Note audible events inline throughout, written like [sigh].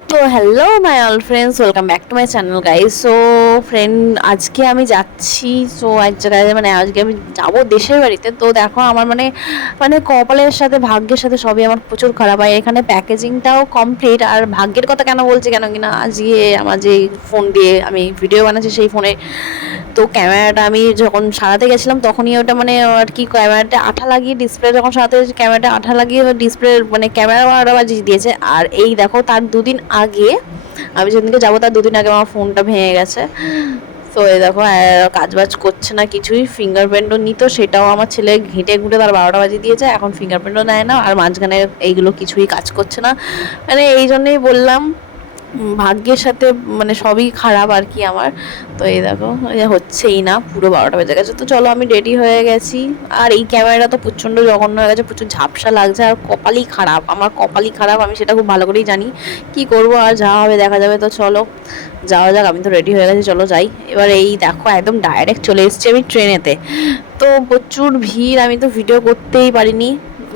তো hello my all friends welcome back to my channel guys so friend আজকে আমি যাচ্ছি সো এক জায়গায় মানে আজকে আমি যাব দেশের বাড়িতে। তো দেখো, আমার মানে মানে কপালের সাথে, ভাগ্যের সাথে সবই আমার প্রচুর খারাপ। হয় এখানে প্যাকেজিংটাও কমপ্লিট আর ভাগ্যের কথা কেন বলছি কেন কি কিনা, আজকে আমার যে ফোন দিয়ে আমি ভিডিও বানাচ্ছি সেই ফোনে তো ক্যামেরাটা আমি যখন সারাতে গেছিলাম, তখনই ওটা মানে আর কি ক্যামেরাটা আঠা লাগিয়ে ডিসপ্লে যখন সারাতে ক্যামেরাটা আঠা লাগিয়ে ডিসপ্লে মানে ক্যামেরা বাজিয়ে দিয়েছে। আর এই দেখো, তার দুদিন আগে, আমি যেদিনকে যাব তার দুদিন আগে আমার ফোনটা ভেঙে গেছে। তো এই দেখো কাজ বাজ করছে না কিছুই ফিঙ্গারপ্রিন্টও নিত, সেটাও আমার ছেলে ঘেঁটে ঘুঁটে তার বারোটা বাজে দিয়েছে, এখন ফিঙ্গারপ্রিন্টও নেয় না, আর মাঝখানে এইগুলো কিছুই কাজ করছে না। মানে এই জন্যেই বললাম ভাগ্যের সাথে মানে সবই খারাপ আর কি আমার। তো এই দেখো হচ্ছেই না, পুরো বারোটা বেজে গেছে। তো চলো আমি রেডি হয়ে গেছি। আর এই ক্যামেরাটা তো প্রচণ্ড জঘন্য হয়ে গেছে, প্রচুর ঝাপসা লাগছে আর কপালই খারাপ। আমার কপালই খারাপ, আমি সেটা খুব ভালো করেই জানি। কি করব আর যা হবে, দেখা যাবে। তো চলো, যাওয়া যাক, আমি তো রেডি হয়ে গেছি, চলো যাই। এবার এই দেখো, একদম ডাইরেক্ট চলে এসেছি আমি ট্রেনেতে। তো প্রচুর ভিড়, আমি তো ভিডিও করতেই পারিনি।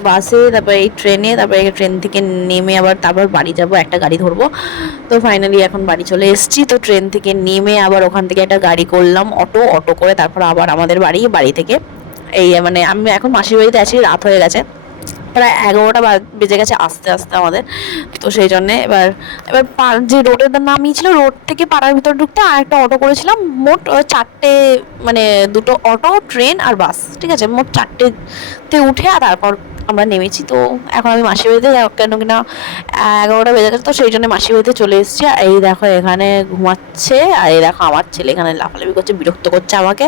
বাসে, তারপর এই ট্রেনে, তারপরে ট্রেন থেকে নেমে আবার তারপর বাড়ি যাব, একটা গাড়ি ধরবো। তো ফাইনালি এখন বাড়ি চলে এসেছি, তো ট্রেন থেকে নেমে আবার ওখান থেকে একটা গাড়ি করলাম, অটো অটো করে তারপর আবার আমাদের বাড়ি বাড়ি থেকে। এই মানে আমি এখন মাসির বাড়িতে আছি, রাত হয়ে গেছে, প্রায় এগারোটা বেজে গেছে আস্তে আস্তে আমাদের। তো সেই জন্যে এবার এবার যে রোডের নামিয়েছিল, রোড থেকে পাড়ার ভিতর ঢুকতে আর একটা অটো করেছিলাম, মোট চারটে মানে দুটো অটো, ট্রেন আর বাস, ঠিক আছে? মোট চারটেতে উঠে আর তারপর আমরা নেমেছি, তো এখন আমি মাসি বাড়িতে কেন কিনা, এগারোটা বেজে গেছে তো, সেই জন্য মাসি বাড়িতে চলে এসেছি। আর এই দেখো, এখানে ঘুমাচ্ছে, আর এই দেখো, আমার ছেলে এখানে লাফালাফি করছে, বিরক্ত করছে আমাকে।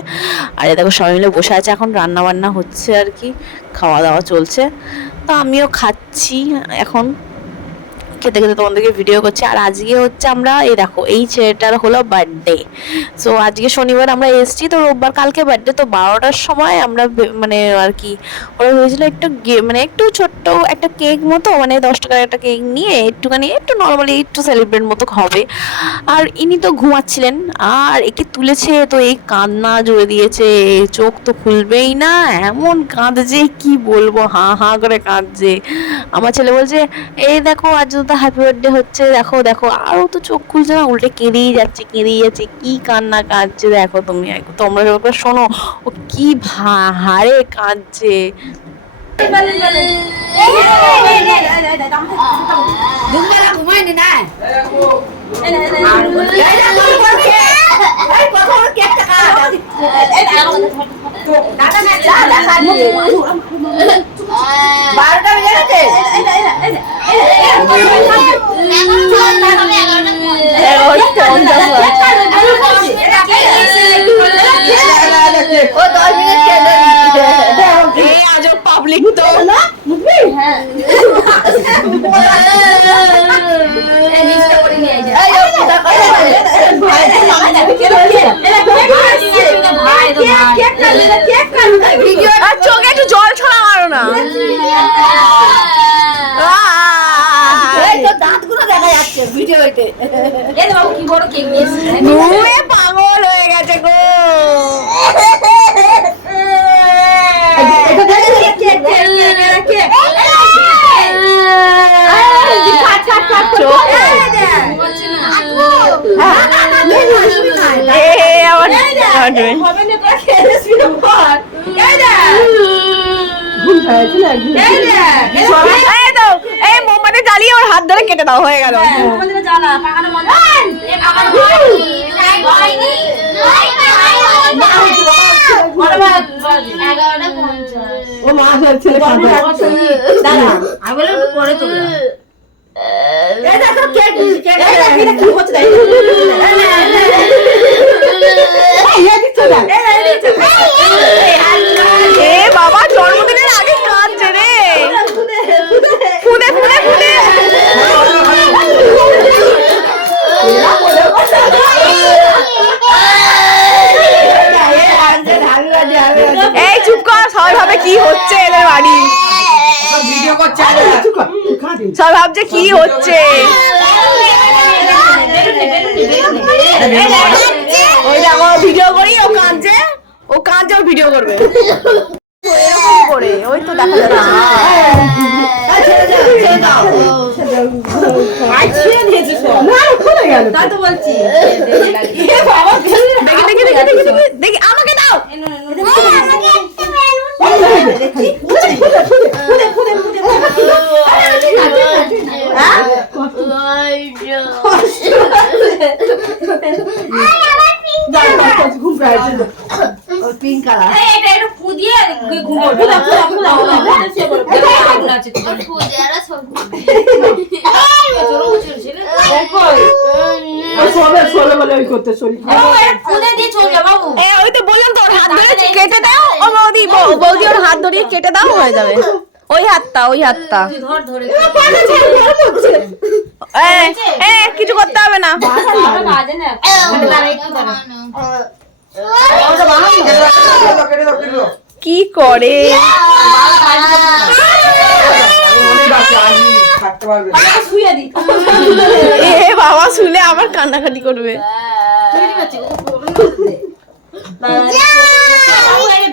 আর এই দেখো, সবাই মিলে বসে আছে, এখন রান্না বান্না হচ্ছে আর কি, খাওয়া দাওয়া চলছে। তো আমিও খাচ্ছি এখন। খেতে খেতে তোমাদেরকে ভিডিও করছি। আর আজকে হচ্ছে আমরা, এই দেখো, এই ছেলেটার হলো বার্থডে সো আজকে শনিবার আমরা এসেছি, তো রোববার কালকে বার্থডে তো বারোটার সময় আমরা মানে আর কি, ওরা হয়েছিল একটু মানে একটু ছোট্ট একটা কেক মতো মানে দশ টাকার একটা কেক নিয়ে, একটুখানি, একটু নর্মালি একটু সেলিব্রেট মতো হবে। আর ইনি তো ঘুমাচ্ছিলেন, আর একে তুলেছে, তো এই কান্না জুড়ে দিয়েছে, চোখ তো খুলবেই না, এমন কাঁদছে, কি বলব, হাঁ হাঁ করে কাঁদছে। আমার ছেলে বলছে, এই দেখো, আজ তো হ্যাপি বার্থডে হচ্ছে দেখো দেখো আরও তো চোখ খুলছে না উল্টে কেঁদেই যাচ্ছে কেঁদেই যাচ্ছে কি কান্না কাঁদছে দেখো তুমি তোমরা একবার শোনো ও কি হারে কাঁদছে। ঘুমায় না? বারোটা বেজে গেছে? ও দশ মিনিট পাবলিক তো। আর চোখে একটু জল ছড়া মারো না দাঁতগুলো দেখা যাচ্ছে ভিডিওতে নুয়ে পাগল হয়ে গেছে গো। চোখ এ আমার কাটবে। এই তো এই মোমবাতি ধরে কেটে দাও হয়ে গেল ও মা ছেলে পরে তো বাবা জন্মদিনের আগে কাঁদছে রে ফুদে ফুদে ফুদে এই চুপ কর সবাই ভাবে কি হচ্ছে এদের বাড়ি? সবাই ভাবছে কি হচ্ছে? ওই দেখো ভিডিও করি ও কাঁদছে। ও কাঁদছে ও ভিডিও করবে। এরকম করে ওই তো দেখা যাচ্ছে। দেখি দেখি দেখি আমাকে দাও হ্যাঁ পিঙ্ক কালার এটা একটু ফুদিয়ে ঘুম ফুলা ফুলা ফুলা ফুলা সবে সবে বলে করতে শরীর ফুদে দিয়ে চলে যা বাবু এ ওই তো বললাম তো ওর হাত ধরে কেটে দাও ও বৌদি বৌ- বৌদি ধরিয়ে কেটে দাও হয়ে যাবে ওই হাতটা ওই হাতটা তুই ধর ধরে এ এ কিছু করতে হবে না কি করে মনে এ বাবা শুনে আবার কান্নাকাটি করবে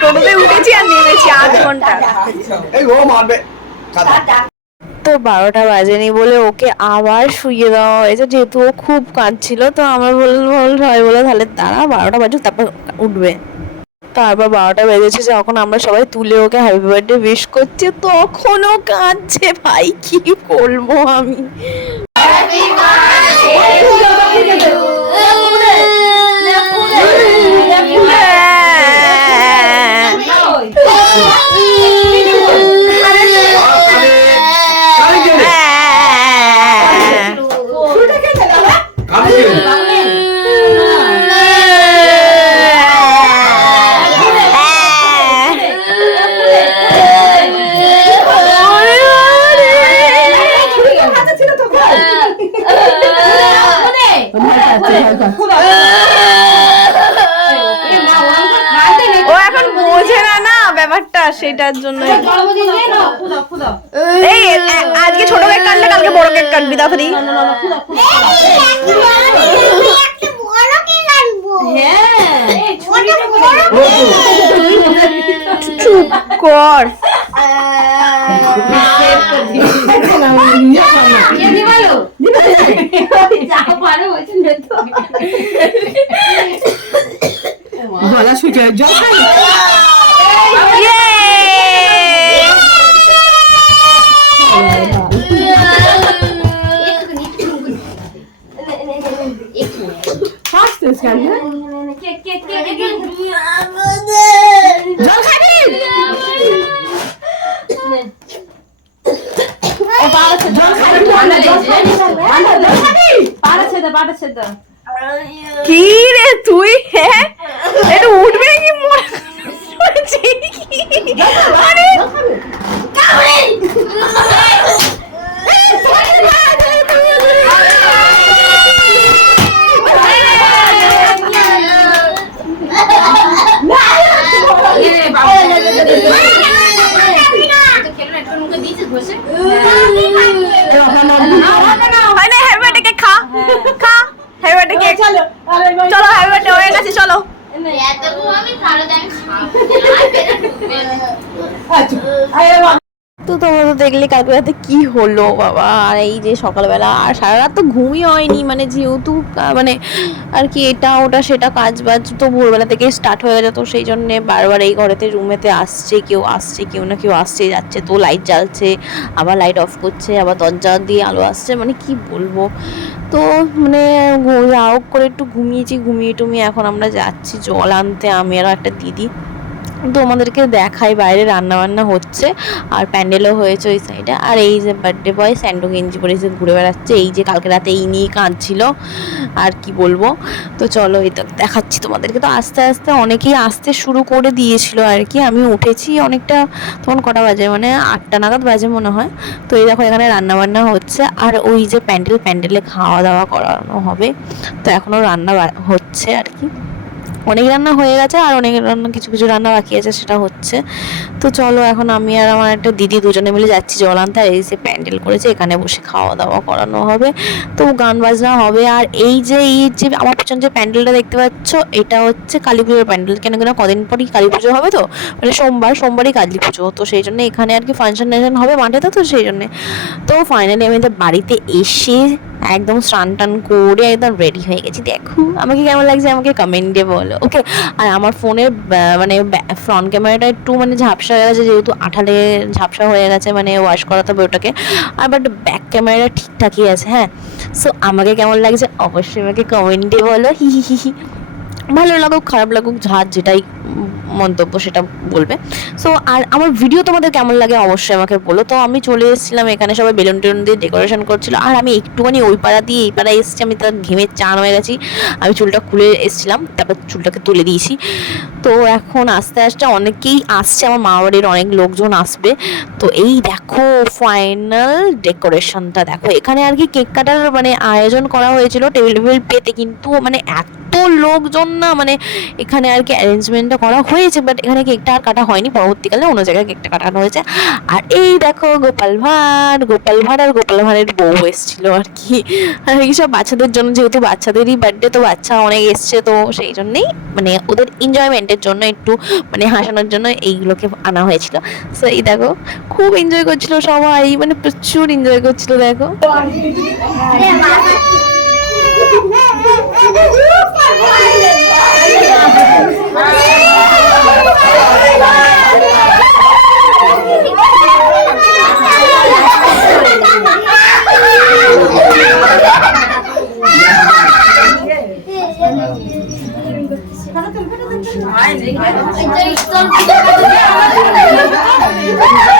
টোটোতে উঠেছি আর নেমেছি আধ ঘণ্টা। এই ও মারবে। তো বারোটা বাজেনি বলে ওকে আবার শুইয়ে দেওয়া হয়েছে। যেহেতু ও খুব কাঁদছিল তো আমার বল বল হয় বলে তাহলে তারা বারোটা বাজুক তারপর উঠবে। তারপর বারোটা বেজেছে যখন আমরা সবাই তুলে ওকে হ্যাপি বার্থডে উইশ করছি তখনও কাঁদছে ভাই কি বলব আমি? ব্যাপারটা জন্য। এই আজকে ছোট কেক কাটলে কালকে বড় কেক কাটবি তাড়াতাড়ি চুপ কর। গলা শুকিয়ে জল খাই ইয়ে! হাসতেছ কেন জল খাবি জল খাবি ঠান্ডা জল খাবি ঠান্ডা জল খাবি কি রে তুই হ্যাঁ একটু উঠবে কি মনে হচ্ছে কি আরে হয় না হ্যাপি বার্থডে কেক খা খা হ্যাপি বার্থডে কেক চলো আরে চলো হ্যাপি বার্থডে হয়ে গেছে চলো আচ্ছা আরে বাবা তো দেখলে কালকে রাতে কি হলো, বাবা? আর এই যে সকালবেলা, আর সারা রাত তো ঘুমই হয়নি মানে যেহেতু মানে আর কি এটা, ওটা, সেটা কাজ বাজ তো ভোরবেলা থেকে স্টার্ট হয়ে গেছে, তো সেই জন্যে বারবার এই ঘরেতে রুমেতে আসছে কেউ আসছে কেউ না কেউ, আসছে, যাচ্ছে, তো লাইট জ্বালছে, আবার লাইট অফ করছে, আবার দরজা দিয়ে আলো আসছে মানে কি বলব? তো মানে হোক করে একটু ঘুমিয়েছি, ঘুমিয়ে টুমিয়ে এখন আমরা যাচ্ছি, জল আনতে, আমি আর একটা দিদি। তোমাদেরকে দেখাই বাইরে রান্না বান্না হচ্ছে, আর প্যান্ডেলও হয়েছে ওই সাইডে আর এই যে বার্থডে বয় স্যান্ডো গেঞ্জি পরে যে ঘুরে বেড়াচ্ছে, এই যে কালকে রাতে এই নিয়ে কাঁদছিল, আর কি বলব? তো চলো এই তো দেখাচ্ছি তোমাদেরকে। তো আস্তে আস্তে অনেকেই আসতে শুরু করে দিয়েছিল আর কি। আমি উঠেছি অনেকটা, তখন কটা বাজে? মানে আটটা নাগাদ বাজে মনে হয়। তো এই দেখো এখানে রান্না বান্না হচ্ছে, আর ওই যে প্যান্ডেল, প্যান্ডেলে খাওয়া দাওয়া করানো হবে। তো এখনও রান্না হচ্ছে আর কি। অনেক রান্না হয়ে গেছে আর অনেক রান্না, কিছু কিছু রান্না বাকি আছে, সেটা হচ্ছে। তো চলো এখন আমি আর আমার একটা দিদি দুজনে মিলে যাচ্ছি জল আনতে, আর এই যে প্যান্ডেল করেছে, এখানে বসে খাওয়া দাওয়া করানো হবে। তো গান বাজনা হবে, আর এই যে এই যে, আমার পিছনে যে প্যান্ডেলটা দেখতে পাচ্ছ, এটা হচ্ছে কালী পুজোর প্যান্ডেল। কেন কেন, কদিন পরই কালী পুজো হবে তো? মানে সোমবার, সোমবারই কালী পুজো তো সেই জন্য এখানে আর কি ফাংশন টাংশন হবে মাঠেতে তো সেই জন্যে। তো ফাইনালি আমি বাড়িতে এসে একদম স্নান টান করে একদম রেডি হয়ে গেছি। দেখো, আমাকে কেমন লাগছে আমাকে কমেন্টে বলো ওকে আর আমার ফোনের মানে ফ্রন্ট ক্যামেরাটা একটু মানে ঝাপসা হয়ে গেছে, যেহেতু আঠালে ঝাপসা হয়ে গেছে মানে ওয়াশ করাতে হবে ওটাকে। আর বাট ব্যাক ক্যামেরাটা ঠিকঠাকই আছে হ্যাঁ? সো আমাকে কেমন লাগছে? অবশ্যই আমাকে কমেন্টে বলো হি হি হি। ভালো লাগুক, খারাপ লাগুক, যার যেটাই মন্তব্য সেটা বলবে। সো আর আমার ভিডিও তোমাদের কেমন লাগে অবশ্যই আমাকে বলো। তো আমি চলে এসেছিলাম, এখানে সবাই বেলুন টেলুন দিয়ে ডেকোরেশন করছিল। আর আমি একটুখানি ওই পাড়া দিয়ে এই পাড়ায় এসেছি, আমি তার ঘেমে চান হয়ে গেছি। আমি চুলটা খুলে এসেছিলাম, তারপর চুলটাকে তুলে দিয়েছি। তো এখন আস্তে আস্তে অনেকেই আসছে, আমার মা বাড়ির অনেক লোকজন আসবে। তো এই দেখো ফাইনাল ডেকোরেশনটা দেখো। এখানে আর কি কেক কাটার মানে আয়োজন করা হয়েছিল টেবিল টেবিল পেতে। কিন্তু মানে এত লোকজন না মানে এখানে আর কি অ্যারেঞ্জমেন্টটা করা হয়েছে বাট এখানে কেকটা আর কাটা হয়নি। পরবর্তীকালে অন্য জায়গায় কেকটা কাটানো হয়েছে। আর এই দেখো গোপাল ভাঁড় গোপাল ভাঁড় আর গোপাল ভাঁড়ের বউ এসেছিল আর কি। আর এই সব বাচ্চাদের জন্য, যেহেতু বাচ্চাদেরই বার্থডে তো বাচ্চা অনেক এসছে, তো সেই জন্যেই মানে ওদের এনজয়মেন্টের জন্য একটু মানে হাসানোর জন্য এইগুলোকে আনা হয়েছিল। সো এই দেখো, খুব এনজয় করছিল সবাই মানে প্রচুর এনজয় করছিল, দেখো। Nein, nein, nein.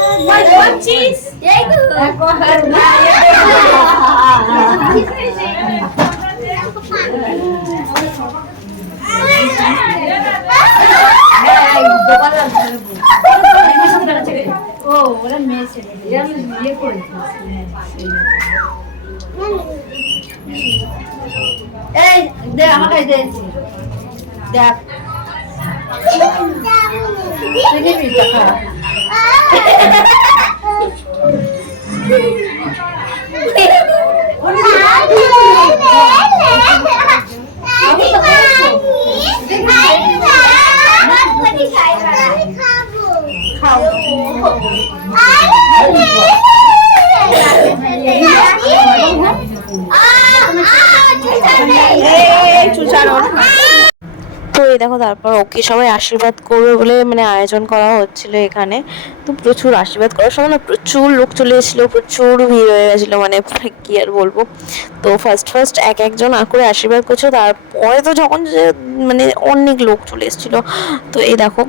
ও ওরা মেয়ে ছেলে বিয়ে এই দে আমার কাছে দে দেখ তুই নিবি টাকা তো এই দেখো, তারপর ওকে সবাই আশীর্বাদ করবে বলে মানে আয়োজন করা হচ্ছিল এখানে। তো প্রচুর আশীর্বাদ করার সময় না প্রচুর লোক চলে এসেছিল, প্রচুর ভিড় হয়ে গেছিল মানে [laughs] কি আর বলব। তো ফার্স্ট ফার্স্ট এক একজন করে আশীর্বাদ করছে, তারপরে তো যখন যে মানে অনেক লোক চলে এসেছিল। তো এই দেখো,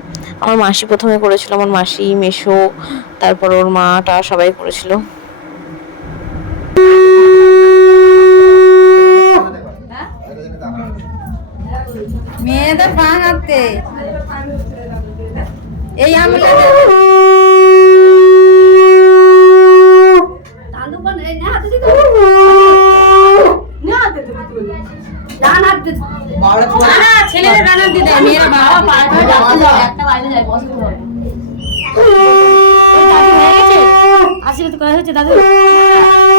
আমার মাসি প্রথমে করেছিল, আমার মাসি, মেশো, তারপর ওর মাটা সবাই করেছিল। মেয়েদের পা হাঁটতে এই আমি ছেলেদের রান্না দেয় মেয়েরা বাবা ডাকতে একটা বাইরে যায় পছন্দ হবে আশীর্বাদ করা হচ্ছে দাদু?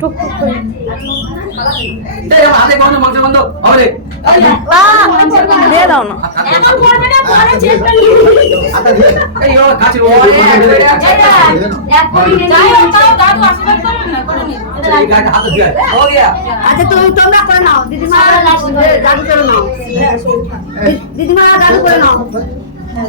টুক টুক করে এই হাতে বন্ধ মাংস বন্ধ হবে দে দাও না এখন করবে না পরে চেক করে এই ও কাছে ও এক কোটি যাই হোক তাও দাদু আশীর্বাদ করেন না করে নি আচ্ছা তুমি তোমরা করে নাও দিদিমা দাদু করে নাও দিদিমা দাদু করে নাও হ্যাঁ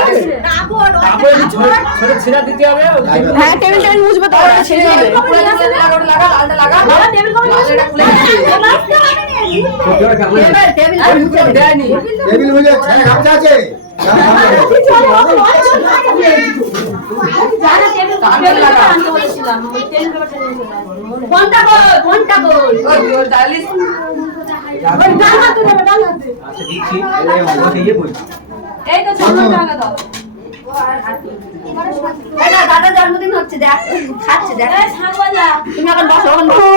ছিঁড়া দিতে হবে হ্যাঁ টেবিল টেবিল মুছবে তো ওটা শেষ হবে বাবা টেবিল কভার নিয়ে দেয়নি টেবিল বুঝে ছেলে গামছা আছে। যারা টেবিল টেবিল কভার আনতে বলেছিলাম ওই টেবিল কভারটা নিয়ে চলে আসব। ফোনটা কই ফোনটা কই ওই ডান হাতে দেবে ডান হাতে আচ্ছা ও দিয়ে বই দাদা জন্মদিন হচ্ছে দেখ খাচ্ছে দেখ তুমি এখন বসো এখন বসো। [laughs]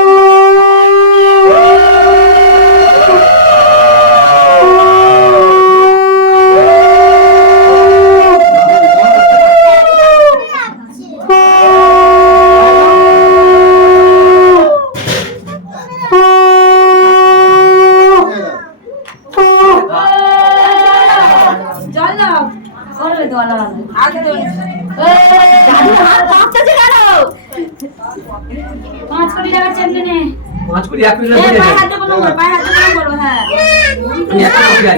জল দাও করবে তো আলাদা আগে তো দাদু হাত কাঁপতেছে কেন পাঁচ কোটি টাকা চেক নে পাঁচ কোটি এক মিনিট এ দিয়ে পায়ে দেবে হাত দেবো না পায়ে হাত দেবো না করো হ্যাঁ তুমি একটা কোটি আই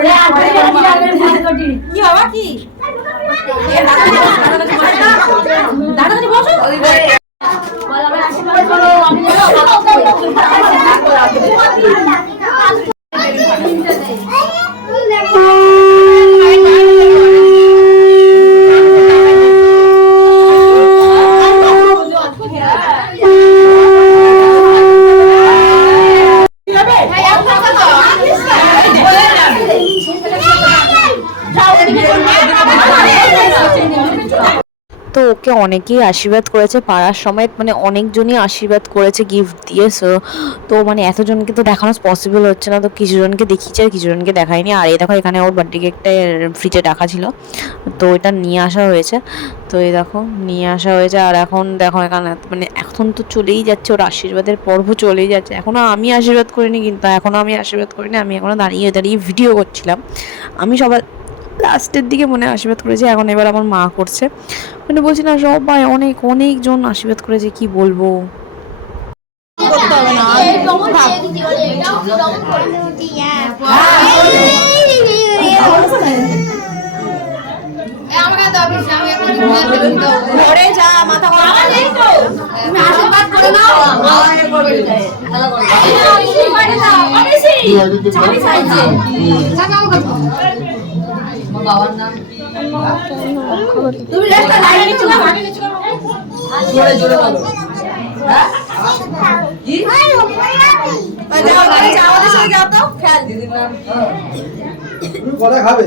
এ হাত দেবো না পাঁচ কোটি কি বাবা কি দাদা কাছে বসো বল আমার আশীর্বাদ করো আমি তো ওকে অনেকেই আশীর্বাদ করেছে, পাড়ার সমেত মানে অনেকজনই আশীর্বাদ করেছে গিফট দিয়ে সো তো মানে এতজনকে তো দেখানো পসিবল হচ্ছে না, তো কিছু জনকে দেখিয়েছে আর কিছু জনকে দেখায়নি। আর এই দেখো এখানে ওর বার্থডে কেকটা ফ্রিজে রাখা ছিল, তো এটা নিয়ে আসা হয়েছে, তো এই দেখো নিয়ে আসা হয়েছে। আর এখন দেখো এখানে মানে এখন তো চলেই যাচ্ছে, ওর আশীর্বাদের পর্ব চলেই যাচ্ছে। এখনও আমি আশীর্বাদ করিনি, কিন্তু এখনও আমি আশীর্বাদ করিনি, আমি এখনও দাঁড়িয়ে দাঁড়িয়ে ভিডিও করছিলাম। আমি সবার লাস্টের দিকে মনে আশীর্বাদ করেছি এখন এবার আমার মা করছে। মানে বলছি না সবাই অনেক অনেকজন আশীর্বাদ করেছে কি বলব। ঘরে যা মাথা গরম তুমি আশীর্বাদ করে নাও তুমি রেস্টটা লাইনে নিচ্ছ না? জোরে জোরে বলো। যাও ঘরে আমাদের সঙ্গে যাও তো। খেয়াল। তুমি পরে খাবে।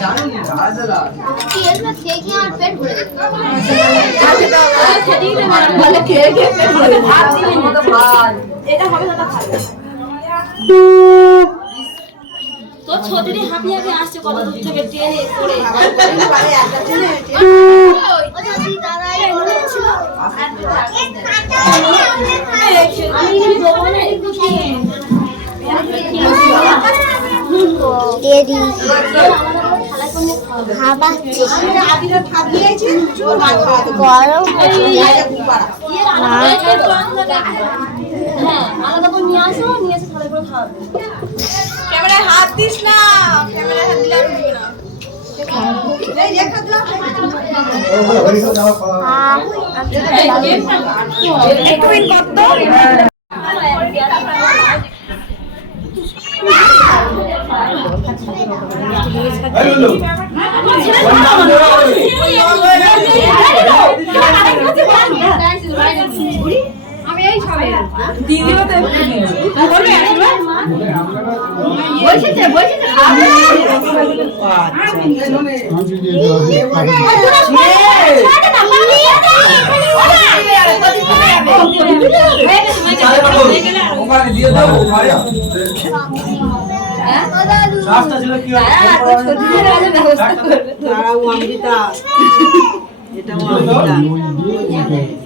জানি দাদা বলে খেয়ে খেয়ে পেট ভরে যাবে। তোর ছোটরি হাঁপিয়ে হাঁপিয়ে আসছে, কত দূর থেকে ট্রেনে করে আমি কিন্তু দেবো না একটু খেয়ে। টেডি আমাদের থালায় করে ভাবাচ্ছি গরম আলাদা করে নিয়ে আসো, নিয়ে এসে খাবার করে খাওয়াবে ক্যামেরায় হাত দিস না ক্যামেরায় হাত দিলে উঠবে না। এই একটা দিলাম। এই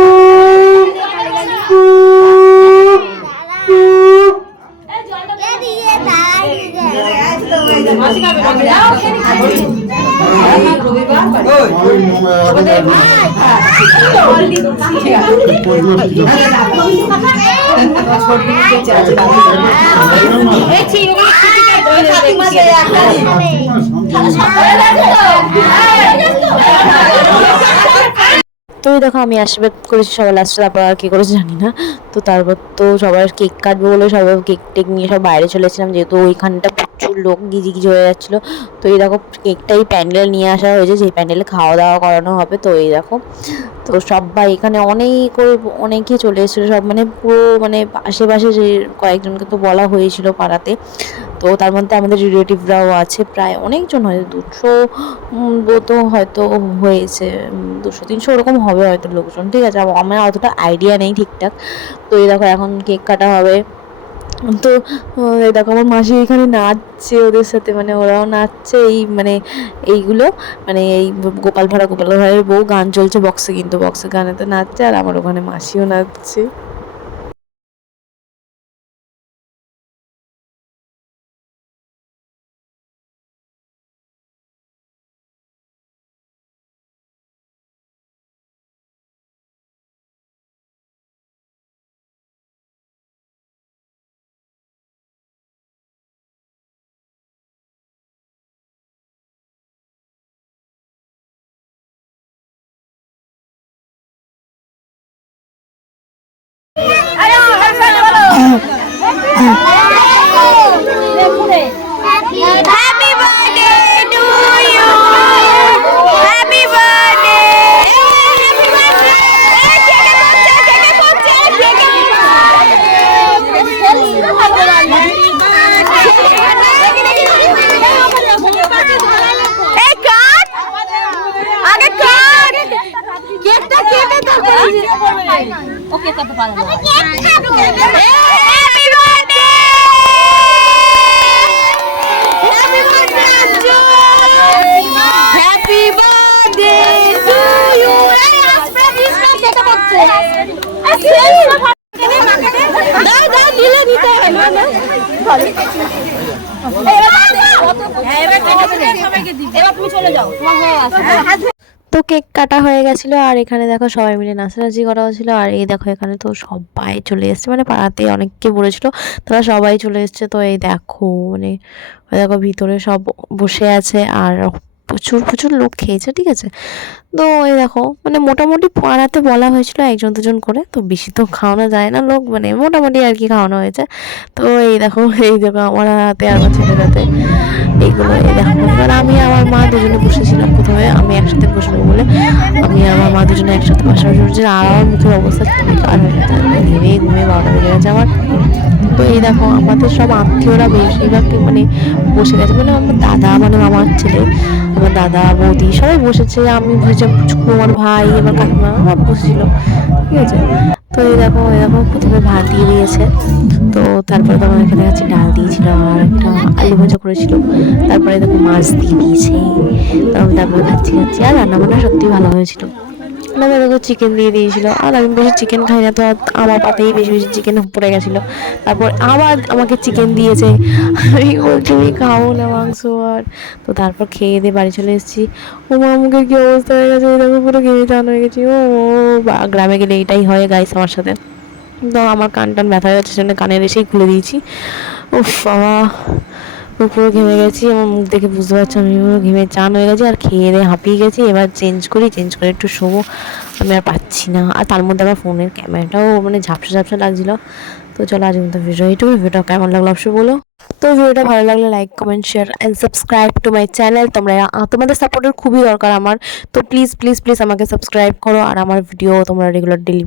তো দেখো, আমি আশীর্বাদ করেছি সবাই লাস্টে তারপর আর কি করেছি জানি না। তো তারপর তো সবার কেক কাটবো বলে সবাই কেক টেক নিয়ে সব বাইরে চলেছিলাম যেহেতু ওইখানটা প্রচুর লোক গিজি গিজি হয়ে যাচ্ছিল। তো এই দেখো কেকটাই প্যান্ডেল নিয়ে আসা হয়েছে, সেই প্যান্ডেলে খাওয়া দাওয়া করানো হবে। তো এই দেখো, তো সবাই এখানে অনেক করে অনেকেই চলে এসেছিল, সব মানে পুরো মানে আশেপাশে যে কয়েকজনকে তো বলা হয়েছিল পাড়াতে। তো তার মধ্যে আমাদের রিলেটিভরাও আছে, প্রায় অনেকজন হয়তো, দুশো তো হয়তো হয়েছে দুশো, তিনশো ওরকম হবে হয়তো লোকজন, ঠিক আছে? আমার অতটা আইডিয়া নেই ঠিকঠাক। তো এই দেখো এখন কেক কাটা হবে। তো দেখো আমার মাসি এখানে নাচছে ওদের সাথে মানে ওরাও নাচছে, এই মানে এইগুলো মানে এই গোপাল ভাড়া, গোপাল ভাড়ার বউ, গান চলছে বক্সে কিন্তু বক্সে গানে তো নাচছে আর আমার ওখানে মাসিও নাচছে। ওকে কত পারব happy birthday happy birthday Anju happy birthday to you এই আসবে দিসবে কেটে পড়ছে দাও দাও দিলে দিতে হয় না না এবার তুমি চলে যাও তোমার হয়ে আসো তো কেক কাটা হয়ে গেছিল, আর এখানে দেখো সবাই মিলে নাচানাচি করা হয়েছিল আর এই দেখো এখানে তো সবাই চলে এসছে মানে পাড়াতে অনেককে বলেছিল, তারা সবাই চলে এসছে, তো এই দেখো মানে দেখো ভিতরে সব বসে আছে, আর প্রচুর প্রচুর লোক খেয়েছে, ঠিক আছে? তো এই দেখো মানে মোটামুটি পাড়াতে বলা হয়েছিল একজন দুজন করে, তো বেশি তো খাওয়ানো যায় না লোক মানে মোটামুটি আর কি খাওয়ানো হয়েছে। তো এই দেখো এই দেখো আমার হাতে আমার ছেলের হাতে এইগুলো এই দেখো এবার আমি আমার মা দুজনে বসেছিলাম প্রথমে, আমি একসাথে বসবো বলে। আমি আমার মা দুজনে একসাথে পাশাপাশি বসেছি আর আমার মুখের অবস্থা খুবই খারাপ ঘুমিয়ে ঘুমিয়ে বারোটা বেজে গেছে আমার। তো এই দেখো, আমাদের সব আত্মীয়রা বেশিরভাগ মানে বসে গেছে। মানে আমার দাদা মানে মামার ছেলে, আমার দাদা, বৌদি সবাই বসেছে। আমি বসেছিলাম পুচকু আমার ভাই, আমার কাকিমা সব বসেছিল। ঠিক আছে? তো এই দেখো এই দেখো, প্রথমে ভাত দিয়ে দিয়েছে। তো তারপরে তোমার এখানে কাছে ডাল দিয়েছিল আর একটা আলু ভাজা করেছিল। তারপরে দেখো মাছ দিয়ে দিয়েছে। তো আমি তারপরে খাচ্ছি খাচ্ছি, আর রান্না বান্না সত্যি ভালো হয়েছিল। মানে দেখো চিকেন দিয়ে দিয়েছিল। আর আমি বেশি চিকেন খাই না, তো আমার পাতেই বেশি বেশি চিকেন পড়ে গেছিল। তারপর আবার আমাকে চিকেন দিয়েছে। আমি বলছি আমি খাব না মাংস আর। তো তারপর খেয়ে দিয়ে বাড়ি চলে এসেছি। ও মা মুখের কী অবস্থা হয়ে গেছে? দেখো, পুরো ঘেমে চান হয়ে গেছি। ও গ্রামে গেলে এটাই হয় গাইস আমার সাথে। তো আমার কান টান ব্যথা হয়ে যাচ্ছে জন্য কানের এসেই খুলে দিয়েছি। উফ, বাবা। আমি পুরো ঘেমে গেছি আমার মুখ দেখে বুঝতে পারছি আমি পুরো ঘেমে চান হয়ে গেছি আর খেয়ে দিয়ে হাঁপিয়ে গেছি। এবার চেঞ্জ করি চেঞ্জ করে একটু শোবো। আমি আর পাচ্ছি না। আর তার মধ্যে আমার ফোনের ক্যামেরাটাও মানে ঝাপসা ঝাপসা লাগছিল। তো চলো আজ মতো ভিডিও এইটুকু ভিডিওটা কেমন লাগল অবশ্যই বলো। তো ভিডিওটা ভালো লাগলে like comment share and subscribe to my channel তোমরা তোমাদের সাপোর্টের খুবই দরকার আমার। তো প্লিজ প্লিজ প্লিজ আমাকে সাবস্ক্রাইব করো। আর আমার ভিডিও তোমরা রেগুলার ডেলি